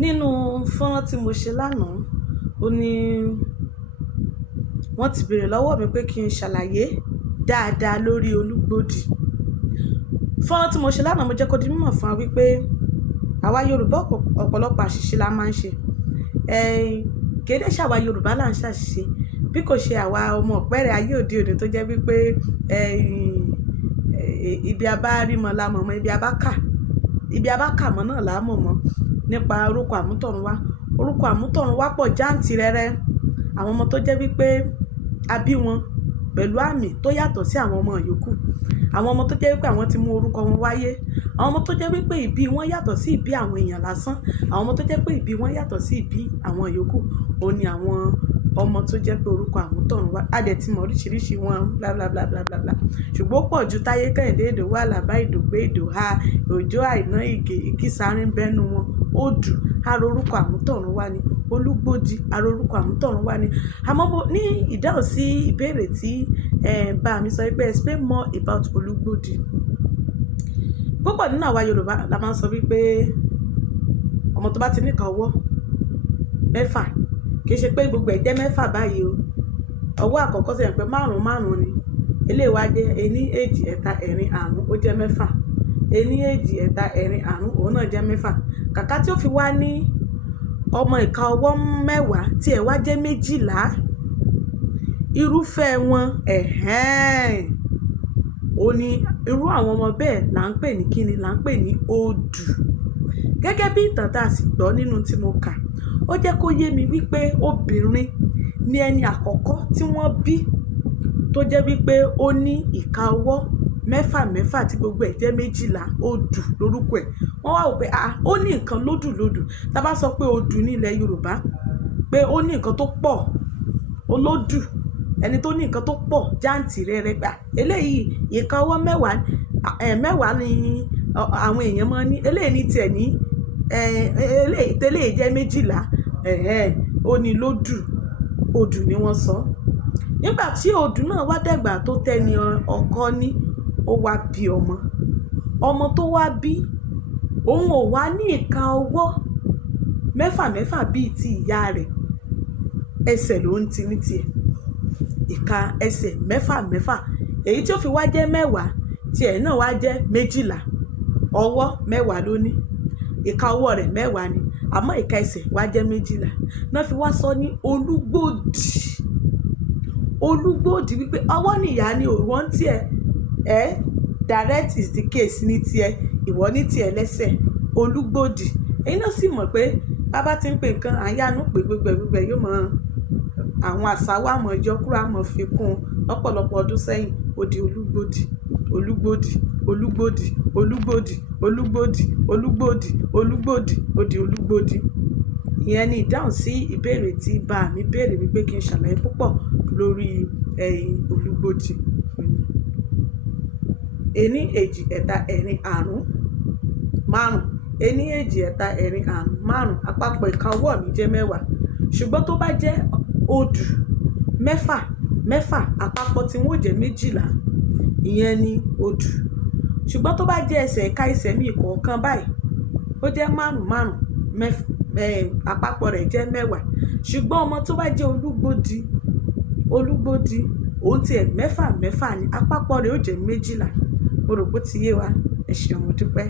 Nínú fọ́nrán tí mo ṣe lánàá, ó ní wọ́n ti béèrè lọ́wọ́ mi pé kí n ṣàlàyé dáadáa lórí Olúgbòdì. Fọ́nrán tí mo ṣe lánàá mo jẹ́ kó di mímọ̀ fún wa wípé àwa Yorùbá ọ̀pọ̀lọpọ̀ àṣìṣe la máa ń ṣe. Kéde ṣàwa Yorùbá là ń ṣàṣìṣe bí kò ṣe àwa ọmọ ọ̀pẹ́rẹ́ ayé òde òde tó jẹ́ wípé ibi a bá rí mọ́ la mọ̀ mọ́, ibi a bá kà mọ́ náà la mọ̀ mọ́ nípa orúkọ àmútọ̀runwá. Orúkọ àmútọ̀runwá pọ̀ jáǹtìrẹrẹ. Àwọn ọmọ tó jẹ́ wípé a bí wọn pẹ̀lú àmì tó yàtọ̀ sí àwọn ọmọ yòókù. Àwọn ọmọ tó jẹ́ wípé àwọn ti mú orúkọ wọn wáyé. Àwọn ọmọ tó jẹ́ wípé ìbí wọn yàtọ̀ sí ìbí àwọn èèyàn lásán. Àwọn ọmọ tó jẹ́ pé ìbí wọn yàtọ̀ sí ìbí àwọn yòókù. Ó ní àwọn ọmọ tó jẹ́ pé orúkọ àmútọ̀runwá. A dẹ̀ ti mọ oríṣiríṣi wọn bla bla bla bla bla bla. Ṣùgbọ́n ó pọ̀ ju Táyé Kẹ́hìndé Ìdòwú Àlàbá Ìdògbé Ìdòhà Òjó Àìná Ìgè Ìkísàárín bẹ́nu wọn. Odù ara orúkọ àmútọ̀runwá ni. Olúgbòdì ara orúkọ àmútọ̀runwá ni. Àmọ́ ní ìdáhùn sí ìbéèrè tí bá mi sọ wípé explain more about Olúgbòdì. Púpọ̀ nínú àwa Yorùbá la máa ń sọ wípé ọmọ tó bá ti ní ìka ọwọ́ mẹ́fà, kì í ṣe pé gbogbo ẹ̀ jẹ́ mẹ́fà báyìí o. Ọwọ́ àkọ́kọ́ sẹ́yìn pé márùn-ún ni. Eléyìí wá jẹ́ ení, èjì, ẹ̀ta, ẹ̀rin, àrún, ó jẹ́ mẹ́fà. Ení, èjì, ẹ̀ta, ẹ̀rin, àrún, òun náà jẹ́ mẹ́fà. Kàkà tí ó fi wá ní ọmọ ìka ọwọ́ mẹ́wàá tí ẹ̀ wá jẹ́ méjìlá. Irúfẹ́ wọn ó ní irú àwọn ọmọ bẹ́ẹ̀ là ń pè ní kíni, là ń pè ní odù. Gẹ́gẹ́ bí ìtàn tá a sì gbọ́ nínú tí mo kà, ó jẹ́ kó yé mi wípé obìnrin ni ẹni àkọ́kọ́ tí wọ́n bí tó jẹ́ wípé ó ní ìka ọwọ́ mẹ́fà mẹ́fà tí gbogbo ẹ̀ jẹ́ méjìlá. Odù lórúkọ ẹ̀. Wọ́n wá wò pé ó ní nǹkan lódù. Tá bá sọ pé odù ní ilẹ̀ Yorùbá, pé ó ní nǹkan tó pọ̀, olódù, ẹni tó ní nǹkan tó pọ̀ jáǹtìrẹrẹ gbà. Eléyìí ìka ọwọ́ mẹ́wàá ni àwọn èèyàn máa ń ní. Eléyìí ní tiẹ̀ ní eléyìí jẹ́ méjìlá. Ó ní lódù. Odù ni wọ́n sọ. Nígbà tí odù náà wá dàgbà tó tẹ́ni ọkọ ní, ó wá bí ọmọ. Ọmọ tó wá bí, òun ò wá ní ìka ọwọ́ mẹ́fà mẹ́fà bíi ti ìyá rẹ̀. Ẹsẹ̀ ló ń ti ní tiẹ̀. Ìka ẹsẹ̀ mẹ́fà mẹ́fà. Èyí tí ó fi wá jẹ́ mẹ́wàá, tiẹ̀ náà wá jẹ́ méjìlá. Ọwọ́ mẹ́wàá ló ní. Ìka ọwọ́ rẹ̀ mẹ́wàá ni. Àmọ́ ìka ẹsẹ̀ wá jẹ́ méjìlá. Náà fi wá sọ ní Olúgbòdì. Olúgbòdì wípé ọwọ́ ni ìyá ni òwò ń tiẹ̀. Direct is the case ní tiẹ̀. Ìwọ ní tiẹ̀ lẹ́sẹ̀. Olúgbòdì. Ẹ̀yin náà sì mọ̀ pé bàbá ti ń pè nǹkan àyànú pé gbogbo yóò mọ àwọn àṣà wa mọ̀ yọ kúrò àmọ́ fi kún lọ́pọ̀lọpọ̀ ọdún sẹ́yìn. Ó di Olúgbòdì. Olúgbòdì. Olúgbòdì. Olúgbòdì. Olúgbòdì. Olúgbòdì. Olúgbòdì. Ó di Olúgbòdì. Ìyẹn ni ìdáhùn sí ìbéèrè tí bá mi béèrè wípé kí n ṣàlàyé púpọ̀ lórí Olúgbòdì. Ení, èjì, ẹ̀ta, ẹ̀rin, àrún, márùn. Ení, èjì, ẹ̀ta, ẹ̀rin, àrún, márùn. Àpapọ̀ ìka ọwọ́ mi jẹ́ mẹ́wàá. Ṣùgbọ́n tó bá jẹ́ odù mẹ́fà mẹ́fà, àpapọ̀ tí wọ́n jẹ́ méjìlá. Ìyẹn ni odù. Ṣùgbọ́n tó bá jẹ́ ẹsẹ̀ ìka ẹsẹ̀ mi kọ̀ọ̀kan báyìí, ó jẹ́ márùn márùn. Àpapọ̀ rẹ̀ jẹ́ mẹ́wàá. Ṣùgbọ́n ọmọ tó bá jẹ́ Olúgbòdì, òun tiẹ̀ mẹ́fà mẹ́fà ni. Àpapọ̀ rẹ̀ ó jẹ́ méjìlá. Mo rò pé ó ti yé wa. Ẹ ṣeun, mo dúpẹ́.